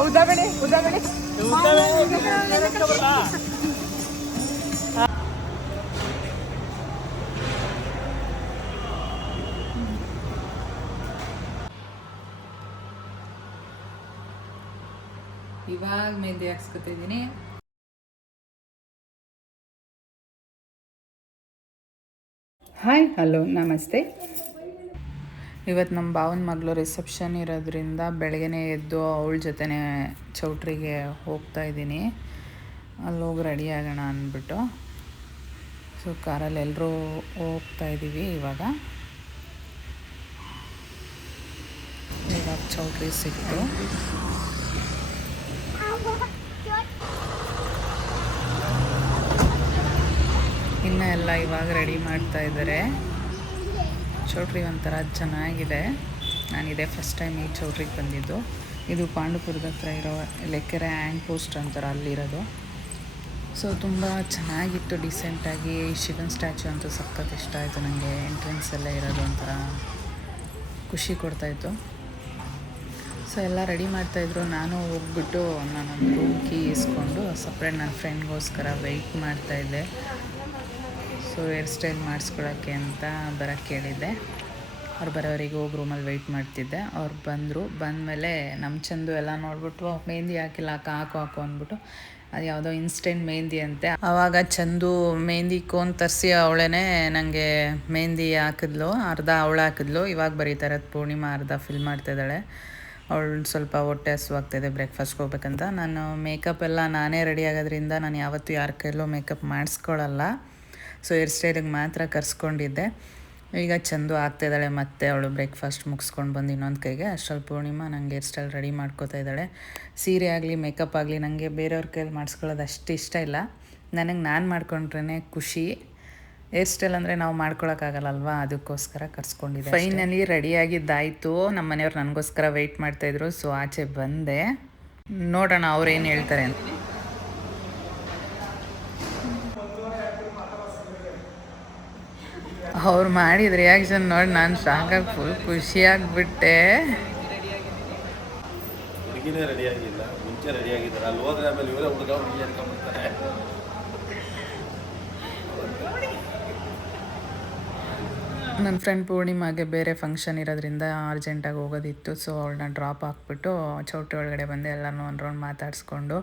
ಉದಾಹರಣೆ ಬೇಡಿ ಇವಾಗ mehndi ಹಾಕ್ಸ್ಕೊತಿದ್ದೀನಿ hi hello ನಮಸ್ತೆ. ಇವತ್ತು ನಮ್ಮ ಭಾವನ ಮಗಳು ರಿಸೆಪ್ಷನ್ ಇರೋದ್ರಿಂದ ಬೆಳಗ್ಗೆನೇ ಎದ್ದು ಅವಳ ಜೊತೆನೇ ಚೌಟ್ರಿಗೆ ಹೋಗ್ತಾ ಇದ್ದೀನಿ. ಅಲ್ಲಿ ಹೋಗಿ ರೆಡಿ ಆಗೋಣ ಅಂದ್ಬಿಟ್ಟು. ಸೊ ಕಾರಲ್ಲಿ ಎಲ್ಲರೂ ಹೋಗ್ತಾ ಇದ್ದೀವಿ ಇವಾಗ. ಇವಾಗ ಚೌಟ್ರಿ ಸಿಕ್ತು. ಇನ್ನು ಎಲ್ಲ ಇವಾಗ ರೆಡಿ ಮಾಡ್ತಾ ಇದ್ದಾರೆ ಚೌಟ್ರಿ ಒಂಥರ ಚೆನ್ನಾಗಿದೆ. ನಾನು ಇದೇ ಫಸ್ಟ್ ಟೈಮ್ ಈ ಚೌಟ್ರಿಗೆ ಬಂದಿದ್ದು. ಇದು ಪಾಂಡುಪುರದ ಹತ್ರ ಇರೋ ಲೆಕ್ಕರೆ ಆ್ಯಂಡ್ ಪೋಸ್ಟ್ ಅಂತಾರೆ ಅಲ್ಲಿರೋದು. ಸೊ ತುಂಬ ಚೆನ್ನಾಗಿತ್ತು ಡಿಸೆಂಟಾಗಿ ಶಿವನ್ ಸ್ಟ್ಯಾಚು ಅಂತೂ ಸಖತ್ ಇಷ್ಟ ಆಯಿತು ನನಗೆ ಎಂಟ್ರೆನ್ಸ್ ಎಲ್ಲ ಇರೋದು ಒಂಥರ ಖುಷಿ ಕೊಡ್ತಾಯಿತ್ತು ಸೊ ಎಲ್ಲ ರೆಡಿ ಮಾಡ್ತಾಯಿದ್ರು ನಾನು ಹೋಗ್ಬಿಟ್ಟು ನಾನೊಂದು ರೂಮ್ ಕೀ ಇಸ್ಕೊಂಡು ಸಪ್ರೇಟ್ ನನ್ನ ಫ್ರೆಂಡ್ಗೋಸ್ಕರ ವೆಯ್ಟ್ ಮಾಡ್ತಾಯಿದ್ದೆ ಸೊ ಹೇರ್ ಸ್ಟೈಲ್ ಮಾಡಿಸ್ಕೊಳಕ್ಕೆ ಅಂತ ಬರೋಕ್ಕೆ ಕೇಳಿದ್ದೆ ಅವ್ರು ಬರೋರಿಗೆ ಹೋಗಿ ರೂಮಲ್ಲಿ ವೆಯ್ಟ್ ಮಾಡ್ತಿದ್ದೆ. ಅವ್ರು ಬಂದರು. ಬಂದಮೇಲೆ ನಮ್ಮ ಚಂದು ಎಲ್ಲ ನೋಡ್ಬಿಟ್ಟು ಮೆಹಂದಿ ಹಾಕಿಲ್ಲ, ಹಾಕ, ಹಾಕು ಹಾಕು ಅಂದ್ಬಿಟ್ಟು, ಅದು ಯಾವುದೋ ಇನ್ಸ್ಟೆಂಟ್ ಮೆಹಂದಿ ಅಂತೆ. ಆವಾಗ ಚಂದು ಮೆಹಂದಿ ಕೋನ್ ತರಿಸಿ ಅವಳೇ ನನಗೆ ಮೆಹಂದಿ ಹಾಕಿದ್ಲು, ಅರ್ಧ ಅವಳು ಹಾಕಿದ್ಲು. ಇವಾಗ ಬರೀತಾ ಇರೋದು ಪೂರ್ಣಿಮಾ, ಅರ್ಧ ಫಿಲ್ ಮಾಡ್ತಿದ್ದಾಳೆ ಅವಳು ಸ್ವಲ್ಪ ಹೊಟ್ಟೆ ಹಸುವಾಗ್ತಿದೆ ಬ್ರೇಕ್ಫಾಸ್ಟ್ಗೆ ಹೋಗ್ಬೇಕಂತ. ನಾನು ಮೇಕಪ್ ಎಲ್ಲ ನಾನೇ ರೆಡಿ ಆಗೋದ್ರಿಂದ ನಾನು ಯಾವತ್ತೂ ಯಾರ ಕೈಲೂ ಮೇಕಪ್ ಮಾಡಿಸ್ಕೊಳ್ಳಲ್ಲ ಸೊ ಹೇರ್ ಸ್ಟೈಲಿಗೆ ಮಾತ್ರ ಕರ್ಸ್ಕೊಂಡಿದ್ದೆ. ಈಗ ಚಂದು ಆಗ್ತಾಯಿದ್ದಾಳೆ ಮತ್ತೆ ಅವಳು ಬ್ರೇಕ್ಫಾಸ್ಟ್ ಮುಗಿಸ್ಕೊಂಡು ಬಂದು ಇನ್ನೊಂದು ಕೈಗೆ. ಅಷ್ಟರಲ್ಲಿ ಪೂರ್ಣಿಮಾ ನನಗೆ ಹೇರ್ ಸ್ಟೈಲ್ ರೆಡಿ ಮಾಡ್ಕೋತಾ ಇದ್ದಾಳೆ. ಸೀರೆ ಆಗಲಿ ಮೇಕಪ್ ಆಗಲಿ ನನಗೆ ಬೇರೆಯವ್ರ ಕೈಲಿ ಮಾಡಿಸ್ಕೊಳ್ಳೋದು ಅಷ್ಟು ಇಷ್ಟ ಇಲ್ಲ. ನನಗೆ ನಾನು ಮಾಡ್ಕೊಂಡ್ರೇ ಖುಷಿ. ಹೇರ್ ಸ್ಟೈಲ್ ಅಂದರೆ ನಾವು ಮಾಡ್ಕೊಳಕ್ಕಾಗಲ್ಲಲ್ವಾ ಅದಕ್ಕೋಸ್ಕರ ಕರ್ಸ್ಕೊಂಡಿದ್ದೆ ಫೈನಲಿ ರೆಡಿಯಾಗಿದ್ದಾಯಿತು ನಮ್ಮ ಮನೆಯವ್ರು ನನಗೋಸ್ಕರ ವೆಯ್ಟ್ ಮಾಡ್ತಾಯಿದ್ರು ಸೊ ಆಚೆ ಬಂದೆ. ನೋಡೋಣ ಅವ್ರು ಏನು ಹೇಳ್ತಾರೆ ಅಂತ. ಅವ್ರು ಮಾಡಿದ ರಿಯಾಕ್ಷನ್ ನೋಡಿ ನಾನು ಸಾಕಾಗಿ ಫುಲ್ ಖುಷಿಯಾಗಿಬಿಟ್ಟೆ ಹುಡುಗಿನೇ ರೆಡಿ ಆಗಿಲ್ಲ ಮುಂಚೆ ರೆಡಿ ಆಗಿದ್ದಾರೆ. ಅಲ್ಲಿ ಹೋದ್ರೆ ಆಮೇಲೆ ಇವರೇ ಹುಡುಗ ಹುಡುಗಿ ಅನ್ಕೊಂಡ್ಬಿಡ್ತಾರೆ. ನನ್ನ ಫ್ರೆಂಡ್ ಪೂರ್ಣಿಮಾಗೆ ಬೇರೆ ಫಂಕ್ಷನ್ ಇರೋದ್ರಿಂದ ಅರ್ಜೆಂಟಾಗಿ ಹೋಗೋದಿತ್ತು ಸೊ ಅವಳನ್ನ ಡ್ರಾಪ್ ಹಾಕ್ಬಿಟ್ಟು ಚೌಟ್ರಿ ಒಳಗಡೆ ಬಂದು ಎಲ್ಲನೂ ಒಂದು ರೌಂಡ್ ಮಾತಾಡಿಸ್ಕೊಂಡು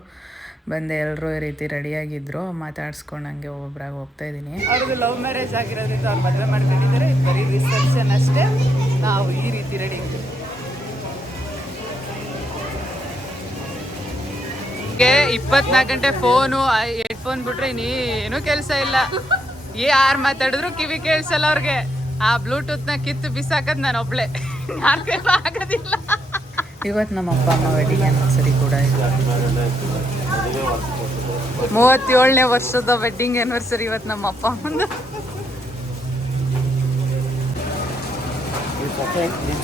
ಬಂದೆ ಎಲ್ಲರೂ ಈ ರೀತಿ ರೆಡಿಯಾಗಿದ್ರು. ಮಾತಾಡಿಸ್ಕೊಂಡು ಹಂಗೆ ಒಬ್ಬೊಬ್ರಾಗಿ ಹೋಗ್ತಾ ಇದ್ದೀನಿ. ಅವ್ರದ್ದು ಲವ್ ಮ್ಯಾರೇಜ್ ಆಗಿರೋದ್ರಿಂದ ಅವ್ರು ಮದುವೆ ಮಾಡ್ಕೊಂಡಿದ್ದಾರೆ. ಬರೀ ರಿಸೆಪ್ಷನ್ ಅಷ್ಟೇ. ನಾವು ಈ ರೀತಿ ರೆಡಿ ಇಪ್ಪತ್ನಾಲ್ಕು ಗಂಟೆ ಫೋನು ಹೆಡ್ಫೋನ್ ಬಿಟ್ರೆ ಇನ್ನೇನು ಕೆಲಸ ಇಲ್ಲ. ಯಾರು ಮಾತಾಡಿದ್ರು ಕಿವಿ ಕೇಳಿಸಲ್ಲ ಅವ್ರಿಗೆ. ಆ ಬ್ಲೂಟೂತ್ನ ಕಿತ್ತು ಬಿಸಾಕದ್ ನಾನು ಒಬ್ಳೆ ಆಗೋದಿಲ್ಲ. ಇವತ್ತು ನಮ್ಮ ಅಪ್ಪ ಅಮ್ಮ ವೆಡ್ಡಿಂಗ್ ಆ್ಯನಿವರ್ಸರಿ ಕೂಡ ಇದೆ ಮದುವೆ ವಾರ್ಷಿಕೋತ್ಸವ ಮೂವತ್ತೇಳನೇ ವರ್ಷದ ವೆಡ್ಡಿಂಗ್ ಆ್ಯನಿವರ್ಸರಿ ಇವತ್ತು ನಮ್ಮ ಅಪ್ಪ ಅಮ್ಮಂದು. ನಿನ್ನ ಸೊಸೆ ನಿನ್ನ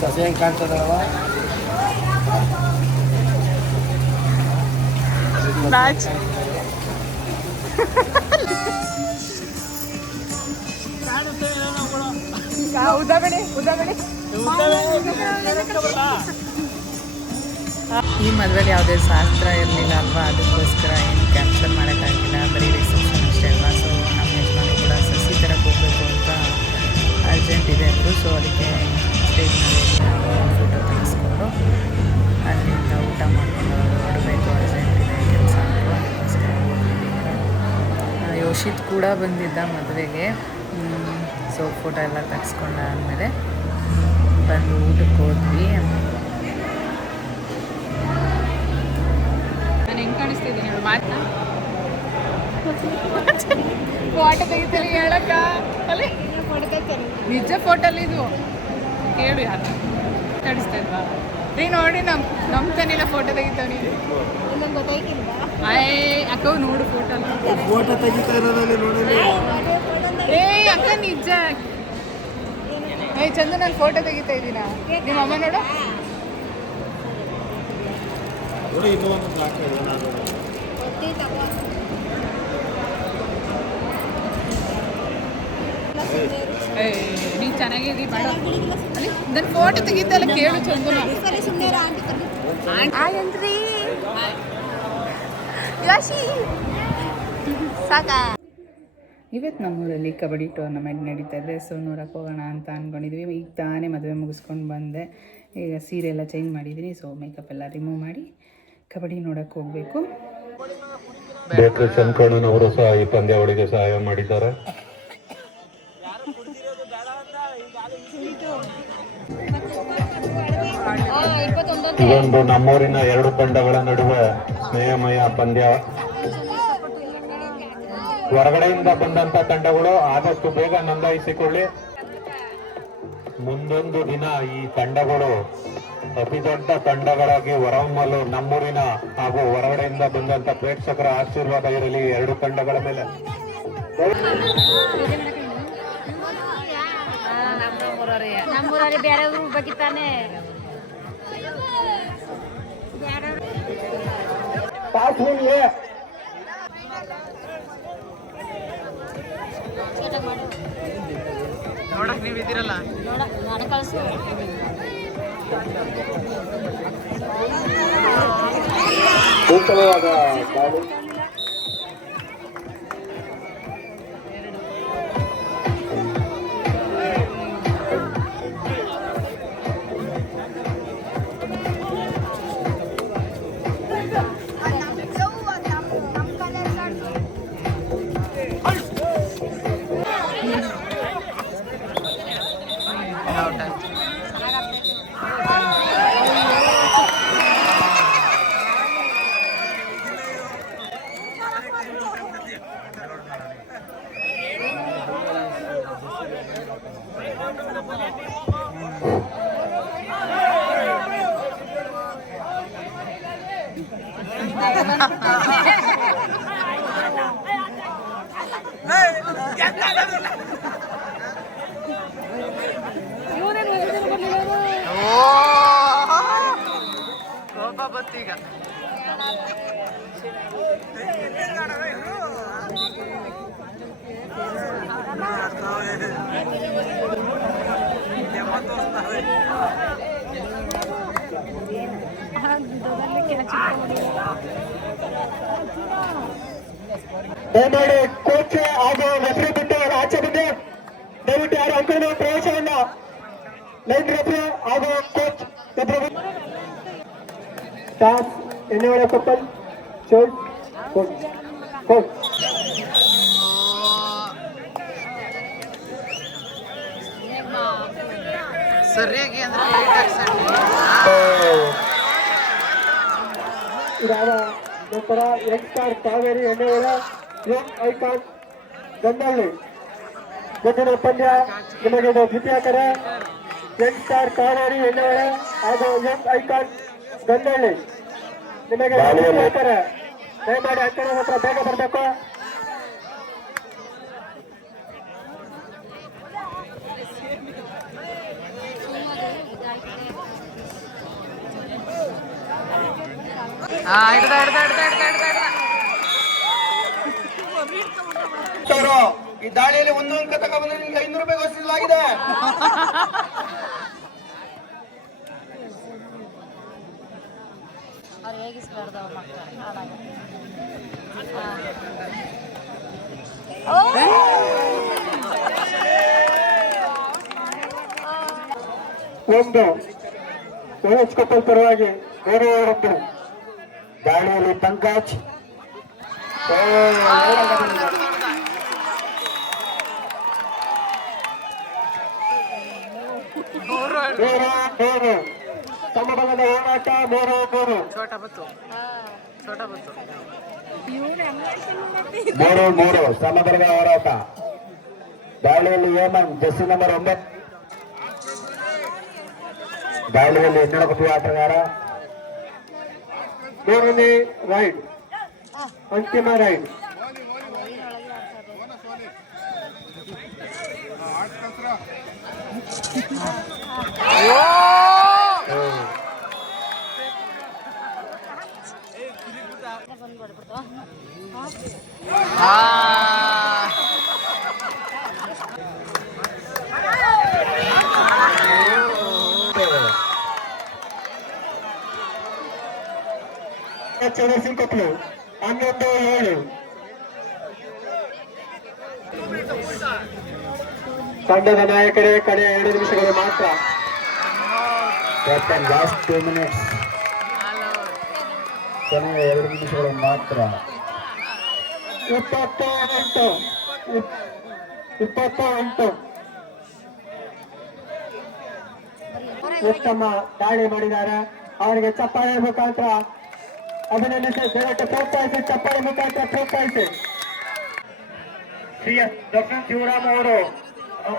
ಈ ಮದುವೆಲಿ ಯಾವುದೇ ಶಾಸ್ತ್ರ ಇರಲಿಲ್ಲ ಅಲ್ವಾ? ಅದಕ್ಕೋಸ್ಕರ ಏನು ಕ್ಯಾಪ್ಚರ್ ಮಾಡೋಕ್ಕಾಗಿಲ್ಲ. ಬರೀ ರಿಸೆಪ್ಷನ್ ಅಷ್ಟೇ ಅಲ್ವಾ? ಸೊ ನಮ್ಮ ಯಜಮಾನಿ ಕೂಡ ಸಸಿ ಥರಕ್ಕೆ ಹೋಗಬೇಕು ಅಂತ ಅರ್ಜೆಂಟ್ ಇದೆ ಅಂದರು. ಸೊ ಅದಕ್ಕೆ ಸ್ಟೇಜ್ನಲ್ಲಿ ಫೋಟೋ ತೆಗೆಸ್ಕೊಂಡು ಅಲ್ಲಿಂದ ಊಟ ಮಾಡಿಕೊಂಡು ಹೊರಡಬೇಕು. ಅರ್ಜೆಂಟ್ ಇದೆ ಕೆಲಸ ಅಂದರು ಅದಕ್ಕೋಸ್ಕರ ಯೋಶಿತ್ ಕೂಡ ಬಂದಿದ್ದ ಮದುವೆಗೆ. ಸೊ ಫೋಟೋ ಎಲ್ಲ ತೆಗೆಸ್ಕೊಂಡಾದ್ಮೇಲೆ ಬಂದು ಊಟಕ್ಕೆ ಹೋದ್ವಿ. ಫೋಟೋ ತೆಗಿತೀನಿ ಹೇಳಕ್ಕ ಅಲ್ಲಿ ನಿಜ ಫೋಟೋಲ್ಲಿ ಇದು? ಕೇಳು ಯಾರು? ಕಾಣಿಸ್ತಾ ಇಲ್ವಾ? ರೀ ನೋಡಿ ನಮ್ ನಂಬ್ತಾನಿಲ್ಲ ಫೋಟೋ ತೆಗಿತಾವ ನೀನು. ಅಕ್ಕ ನೋಡು ಫೋಟೋ ಫೋಟೋ ತೆಗಿತಾ ಇರೋದಲ್ಲಿ ನೋಡಲಿ ಏ ಅಕ್ಕ ನಿಜ. ಏ ಚಂದು ನಾನು ಫೋಟೋ ತೆಗಿತಾ ಇದ್ದೀನ? ನಿಮ್ಮ ಅಮ್ಮ ನೋಡು. ಬ್ಲಾಕ್ ಇದೆ ನಾನು ಚೆನ್ನಾಗಿದ್ದೀ ಬೇಡ ಅಲ್ಲಿ ನನ್ನ ಫೋಟೋ ತೆಗಿತಲ್ಲ ಕೇಳು ಚಂದು ಆಯಂತ್ರಿ ಯೋಶಿ ಸಾಕ? ಇವತ್ತು ನಮ್ಮೂರಲ್ಲಿ ಕಬಡ್ಡಿ ಟೂರ್ನಮೆಂಟ್ ನಡೀತಾ ಇದೆ. ಸೊ ನೋಡಕ್ಕೆ ಹೋಗೋಣ ಅಂತ ಅಂದ್ಕೊಂಡಿದ್ವಿ ಈಗ ತಾನೇ ಮದುವೆ ಮುಗಿಸ್ಕೊಂಡು ಬಂದೆ. ಈಗ ಸೀರೆ ಎಲ್ಲ ಚೇಂಜ್ ಮಾಡಿದ್ದೀನಿ ಸೊ ಮೇಕಪ್ ಎಲ್ಲ ರಿಮೂವ್ ಮಾಡಿ ಕಬಡ್ಡಿ ನೋಡಕ್ಕೆ ಹೋಗಬೇಕು. ಡಾಕ್ಟರ್ ಶಂಕಣ್ಣನವರು ಸಹ ಈ ಪಂದ್ಯಾವಳಿಗೆ ಸಹಾಯ ಮಾಡಿದ್ದಾರೆ. ಇದೊಂದು ನಮ್ಮೂರಿನ ಎರಡು ತಂಡಗಳ ನಡುವೆ ಸ್ನೇಹಮಯ ಪಂದ್ಯ. ಹೊರಗಡೆಯಿಂದ ಬಂದಂತ ತಂಡಗಳು ಆದಷ್ಟು ಬೇಗ ನೋಂದಾಯಿಸಿಕೊಳ್ಳಿ. ಮುಂದೊಂದು ದಿನ ಈ ತಂಡಗಳು ಅತಿ ದೊಡ್ಡ ತಂಡಗಳಾಗಿ ಹೊರಹೊಮ್ಮಲು ನಮ್ಮೂರಿನ ಹಾಗೂ ಹೊರಗಡೆಯಿಂದ ಬಂದಂತ ಪ್ರೇಕ್ಷಕರ ಆಶೀರ್ವಾದ ಇರಲಿ ಎರಡು ತಂಡಗಳ ಮೇಲೆ. ನೋಡಕ್ ನೀವು ಇದ್ದೀರಲ್ಲ? ನೋಡಕ್ ನಾನು ಕಳಿಸು Muito legal, cara. పత్తిగా ದಯಮಾಡಿ ಕೋಚ್ ಹಾಗೂ ರೆಫ್ರಿ ಬಿಟ್ಟು ಅವರು ಆಚೆ ಬಂದು ದಯವಿಟ್ಟು ಯಾರು ಅಂಕಣ ಪ್ರವೇಶವನ್ನ ಲೈನ್ ರೆಫ್ರಿ ಹಾಗೂ ಕೋಚ್ ಇಬ್ಬರು ಟಾಸ್ ಎಣ್ಣೆ ಕಪ್ಪಲ್ ಶೋಟ್ ಕೋಚ್ ಕೋಚ್ ಸರಿಯಾಗಿ ಅಂದ್ರೆ ಇದಾದ ನಂತರ ಯಂಗ್ ಸ್ಟಾರ್ ಕಾವೇರಿ ಎಣ್ಣೆಯವರ ಯಂಗ್ ಐಕಾನ್ ಗಂಡಳ್ಳಿ. ಮುಂದಿನ ಪಂದ್ಯ ನಿಮಗೆ ದ್ವಿತೀಯ ಕರೆ. ಯಂಗ್ ಸ್ಟಾರ್ ಕಾವೇರಿ ಎಣ್ಣೆಯವರ ಹಾಗೂ ಯಂಗ್ ಐಕಾನ್ ಗಂಡಳ್ಳಿ. ನಿಮಗೆ ದ್ವಿತೀಯ ಕರೆ. ದಯಮಾಡಿ ಅಂಕಣ ಹತ್ರ ಬೇಗ ಬರಬೇಕು. ಈ ದಾಳಿಯಲ್ಲಿ ಒಂದು ಅಂಕ ತಗೊಂಡ್ರೆ ನಿಮ್ಗೆ ಐನೂರು ರೂಪಾಯಿ ಘೋಷಿಸಲಾಗಿದೆ ಅವ್ರು ಹೇಗಿಸ್ಬಾರ್ದು ಅವ್ರ ಮಕ್ಕಳು? ಹಾಳಾಗಿ ಒಂದು ಕಪಲ್ ಪರವಾಗಿ ಬೇರೆ ಒಂದು ದಾಳಿಯಲ್ಲಿ ಪಂಕಜ್ ಓ, ಮೂರು ಮೂರು ಮೂರು ಸಮಬಲದ ಹೋರಾಟ ಮೂರು ಮೂರು ಛೋಟ ಬತ್ತು ಛೋಟ ಬತ್ತು ಮೂರು ಮೂರು ಸಮಬಲದ ಹೋರಾಟ ದಾಳಿಯಲ್ಲಿ ಹೇಮಂತ್ ಜೆಸ್ಸಿ ನಂಬರ್ ಒಂಬತ್ತು ದಾಳಿಯಲ್ಲಿ ಹೆಣ್ಣು ಆಟಗಾರ ಮೂರನೇ ರೈಡ್ ಅಂತಿಮ ರೈಡ್ ಬಂದ್ಬಿಡ್ಬಿಡ್ತು ಆ ಚಂದ್ರಸಿಂಗ್ ಕೊಪ್ಪಳು ಹನ್ನೊಂದು ಏಳು. ತಂಡದ ನಾಯಕರೇ ಕಡೆಯ ಎರಡು ನಿಮಿಷಗಳು ಮಾತ್ರ. ಕ್ಯಾಪ್ಟನ್ ಲಾಸ್ಟ್ ಟೂ ಮಿನಿಟ್ಸ್ ಕೊನೆಯ ಎರಡು ನಿಮಿಷಗಳು ಮಾತ್ರ. ಇಪ್ಪತ್ತು ಎಂಟು ಇಪ್- ಇಪ್ಪತ್ತು ಎಂಟು ಉತ್ತಮ ದಾಳಿ ಮಾಡಿದ್ದಾರೆ. ಅವರಿಗೆ ಚಪ್ಪಾಳೆ ಮುಖಾಂತರ ಅಭಿನಂದಿಸಿ ದಯವಿಟ್ಟು ಪ್ರೋತ್ಸಾಹಿಸಿ ಚಪ್ಪಾಳೆ ಮುಖಾಂತರ ಪ್ರೋತ್ಸಾಹಿಸಿ ಸಿ ಎಸ್ ದರ್ಶನ್ ಶಿವರಾಮ್ ಅವರು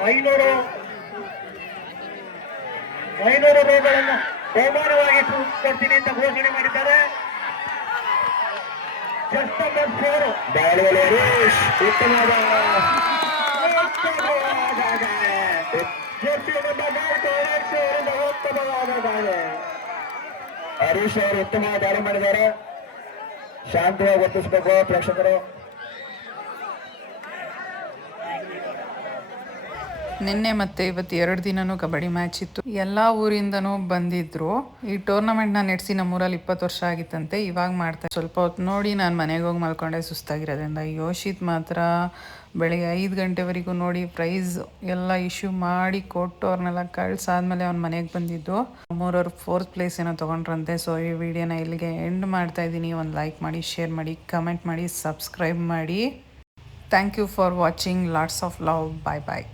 ಐನೂರು ಐನೂರು ರೂಪಾಯಿಗಳನ್ನು ಬಹುಮಾನವಾಗಿ ಕೊಡ್ತೀನಿ ಅಂತ ಘೋಷಣೆ ಮಾಡಿದ್ದಾರೆ. ಜಸ್ಟ್ ನಂಬರ್ ಫೋರ್ ದಾಳಿಯಲ್ಲಿ ಹರೀಶ್ ಉತ್ತಮವಾದ ಉತ್ತಮವಾದ ದಾಳಿ. ಹರೀಶ್ ಅವರು ಉತ್ತಮ ದಾಳಿ ಮಾಡಿದ್ದಾರೆ. ಶಾಂತವಾಗಿ ವರ್ತಿಸಬೇಕು ಪ್ರೇಕ್ಷಕರು. ನಿನ್ನೆ ಮತ್ತೆ ಇವತ್ತು ಎರಡು ದಿನನೂ ಕಬಡ್ಡಿ ಮ್ಯಾಚ್ ಇತ್ತು. ಎಲ್ಲ ಊರಿಂದನೂ ಬಂದಿದ್ರು. ಈ ಟೂರ್ನಮೆಂಟ್ನ ನಡೆಸಿ ನಮ್ಮೂರಲ್ಲಿ ಇಪ್ಪತ್ತು ವರ್ಷ ಆಗಿತ್ತಂತೆ, ಇವಾಗ ಮಾಡ್ತಾರೆ ಸ್ವಲ್ಪ ಹೊತ್ತು ನೋಡಿ ನಾನು ಮನೆಗೆ ಹೋಗಿ ಮಲ್ಕೊಂಡೆ ಸುಸ್ತಾಗಿರೋದ್ರಿಂದ. ಯೋಶಿತ್ ಮಾತ್ರ ಬೆಳಿಗ್ಗೆ ಐದು ಗಂಟೆವರೆಗೂ ನೋಡಿ ಪ್ರೈಸ್ ಎಲ್ಲ ಇಶ್ಯೂ ಮಾಡಿ ಕೊಟ್ಟು ಅವ್ರನ್ನೆಲ್ಲ ಕಳ್ಸಾದ್ಮೇಲೆ ಅವ್ನ ಮನೆಗೆ ಬಂದಿದ್ದು. ಮೂರವ್ರು ಫೋರ್ತ್ ಪ್ಲೇಸ್ ಏನೋ ತೊಗೊಂಡ್ರಂತೆ ಸೊ ಈ ವಿಡಿಯೋನ ಇಲ್ಲಿಗೆ ಎಂಡ್ ಮಾಡ್ತಾ ಇದ್ದೀನಿ. ಒಂದು ಲೈಕ್ ಮಾಡಿ ಶೇರ್ ಮಾಡಿ ಕಮೆಂಟ್ ಮಾಡಿ ಸಬ್ಸ್ಕ್ರೈಬ್ ಮಾಡಿ. Thank you for watching lots of love bye bye